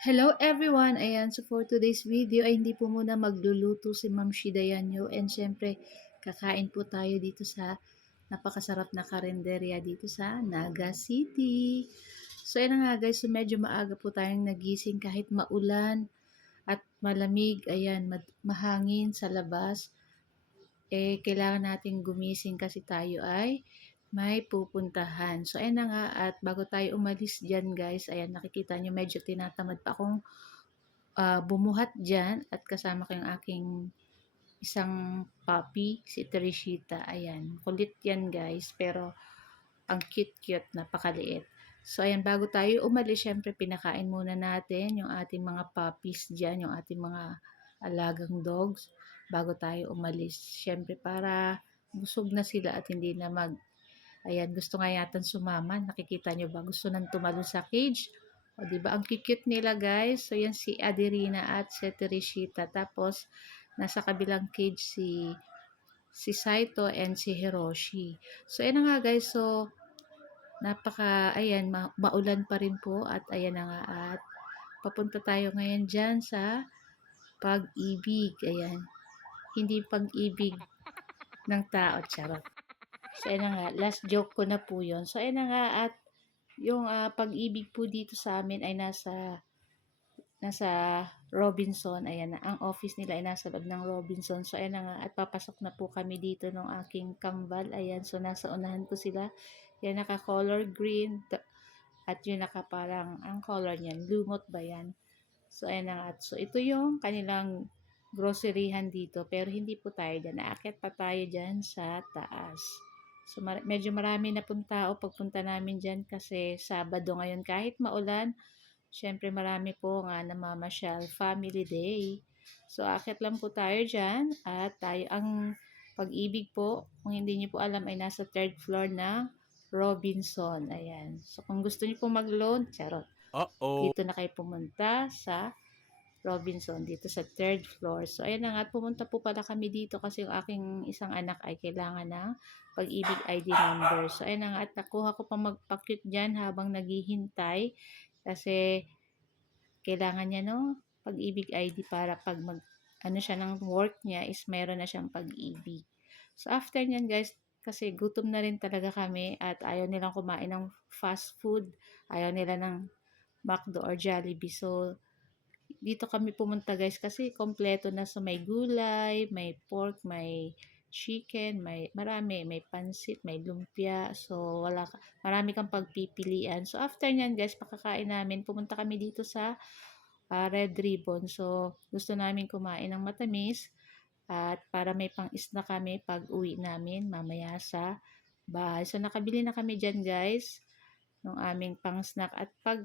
Hello everyone! Ayan, so for today's video ay hindi po muna magluluto si Ma'am Shidayanyo and syempre kakain po tayo dito sa napakasarap na karenderya dito sa Naga City. So ayan nga guys, so medyo maaga po tayong nagising kahit maulan at malamig, ayan, mahangin sa labas. Kailangan nating gumising kasi tayo ay may pupuntahan. So, ayan na nga, at bago tayo umalis dyan, guys, ayan, nakikita nyo, medyo tinatamad pa akong bumuhat dyan at kasama ko yung aking isang puppy, si Teresita. Ayan, kulit yan, guys, pero ang cute-cute, napakaliit. So, ayan, bago tayo umalis, syempre, pinakain muna natin yung ating mga puppies dyan, yung ating mga alagang dogs, bago tayo umalis. Syempre, para busog na sila at hindi na ayan, gusto nga yata sumama. Nakikita nyo ba? Gusto nang tumalo sa cage. O, diba? Ang cute nila, guys. So, yan si Adirina at si Teresita. Tapos, nasa kabilang cage si Saito and si Hiroshi. So, ayan na nga, guys. So, ayan, maulan pa rin po. At ayan na nga. At papunta tayo ngayon dyan sa Pag-ibig. Ayan. Hindi pag-ibig ng tao. Charot. So, ayan na nga. Last joke ko na po yun. So, ayan na nga. At yung Pag-ibig po dito sa amin ay nasa Robinson. Ayan na. Ang office nila ay nasa loob ng Robinson. So, ayan na nga. At papasok na po kami dito ng aking kambal. Ayan. So, nasa unahan ko sila. Yan, naka-color green. At yun parang, ang color niyan, lumot ba yan? So, ayan na nga. So, ito yung kanilang groceryhan dito. Pero hindi po tayo dyan. Naakyat pa tayo dyan sa taas. So, medyo marami na pong tao pagpunta namin dyan kasi Sabado ngayon. Kahit maulan, syempre marami po nga namamasyal. Family Day. So, aakyat lang po tayo dyan. At tayo, ang Pag-ibig po, kung hindi niyo po alam, ay nasa third floor ng Robinson. Ayan. So, kung gusto niyo po mag-loan, charot. Uh-oh. Dito na kayo pumunta sa Robinson, dito sa third floor. So, ayan na nga, pumunta po pala kami dito kasi yung aking isang anak ay kailangan ng Pag-ibig ID number. So, ayan na nga, at nakuha ko pa magpa-cute dyan habang naghihintay kasi kailangan niya no Pag-ibig ID para pag ano siya ng work niya is meron na siyang Pag-ibig. So, after nyan guys, kasi gutom na rin talaga kami at ayaw nilang kumain ng fast food. Ayaw nila ng McDo or Jollibee. So, dito kami pumunta guys kasi kompleto na, so may gulay, may pork, may chicken, may pansit, may lumpia. So marami kang pagpipilian. So after nyan guys, pakakain namin, pumunta kami dito sa Red Ribbon. So gusto namin kumain ng matamis at para may pang-isna kami pag uwi namin mamaya sa bahay. So nakabili na kami dyan guys ng aming pang-snack at pag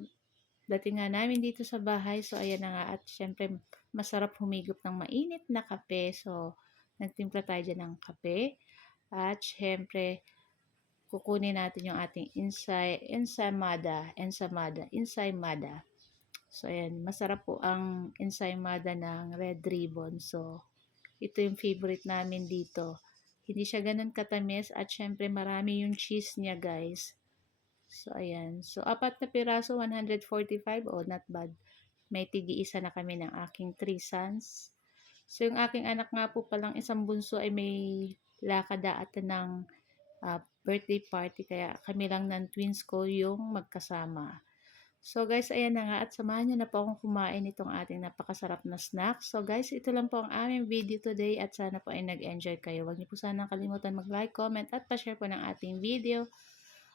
dating nga namin dito sa bahay, so ayan na nga, at syempre masarap humigop ng mainit na kape. So, nagtimpla tayo dyan ng kape. At syempre, kukunin natin yung ating ensaymada. So, ayan, masarap po ang ensaymada ng Red Ribbon. So, ito yung favorite namin dito. Hindi siya ganun katamis at syempre marami yung cheese niya guys. So, ayan. So, 4 na piraso, 145. Oh, not bad. May tigi-isa na kami ng aking 3 sons. So, yung aking anak nga po palang isang bunso ay may lakad-aatan ng birthday party. Kaya kami lang ng twins ko yung magkasama. So, guys, ayan na nga. At samahan nyo na po akong kumain itong ating napakasarap na snack. So, guys, ito lang po ang aming video today. At sana po ay nag-enjoy kayo. Huwag niyo po sana kalimutan mag-like, comment, at pa-share po ng ating video.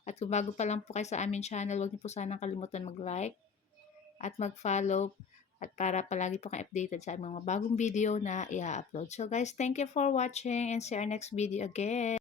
At kung bago pa lang po kayo sa aming channel, huwag niyo po sanang kalimutan mag-like at mag-follow at para palagi po kayo updated sa mga bagong video na i-upload. So guys, thank you for watching and see our next video again.